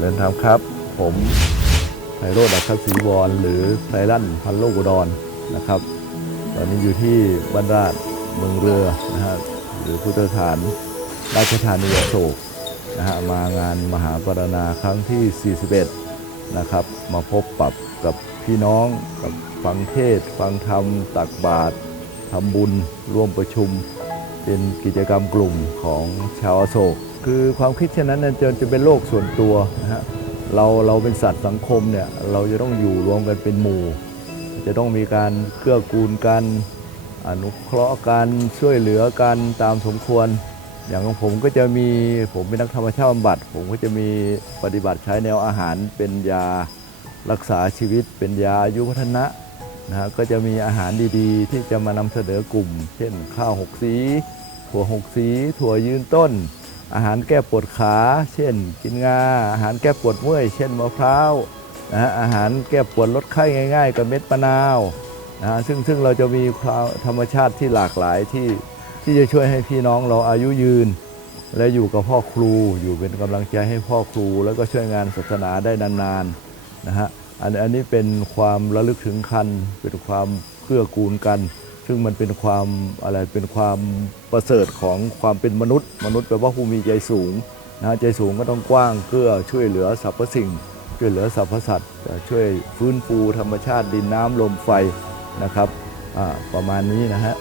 ธรรมครับ ผมไพโรจน์อัครศรีวร หรือไพรั่นพันโลกุดรนะครับ ตอนนี้อยู่ที่บ้านราชเมืองเรือนะฮะหรือพุทธฐานราชธานีอโศกนะฮะมางานมหาปรณาครั้งที่ 41 นะครับ มาพบปรับกับพี่น้องกับฟังเทศ ฟังธรรม ตักบาตรทำบุญร่วมประชุม เป็นกิจกรรมกลุ่มของชาวอโศก คือความคิดเช่นนั้นเนยจะจะเป็นโลกส่วนตัวนะฮะเราเราเป็นสัตว์สังคมเนี่ยเราจะต้องอยู่รวมกันเป็นหมู่ จะต้องมีการเกื้อกูลกันอนุเคราะห์กันช่วยเหลือกันตามสมควร อย่างของผมก็จะมีผมเป็นนักธรรมชาติบำบัด ผมก็จะมีปฏิบัติใช้แนวอาหารเป็นยารักษาชีวิต เป็นยาอายุวัฒนะนะฮะก็จะมีอาหารดีๆ ที่จะมานำเสนอกลุ่ม เช่นข้าวหกสีถั่วหกสีถั่วยืนต้น อาหารแก้ปวดขา เช่น กินงา อาหารแก้ปวดเมื่อย เช่นมะพร้าวนะฮะอาหารแก้ปวดลดไข้ง่าย ๆกับเม็ดมะนาวนะฮะซึ่งซึ่งเราจะมีธรรมชาติที่หลากหลายที่ที่จะช่วยให้พี่น้องเราอายุยืน และอยู่กับพ่อครูอยู่เป็นกำลังใจให้พ่อครู แล้วก็ช่วยงานศาสนาได้นานๆนะฮะอันอันนี้เป็นความระลึกถึงคันเป็นความเกื้อกูลกัน ซึ่งมันเป็นความอะไรเป็นความประเสริฐของความเป็นมนุษย์ มนุษย์แปลว่าผู้มีใจสูงนะฮะใจสูงก็ต้องกว้างเพื่อช่วยเหลือสรรพสิ่ง ช่วยเหลือสรรพสัตว์ช่วยฟื้นฟูธรรมชาติดินน้ำลมไฟนะครับอ่าประมาณนี้นะฮะ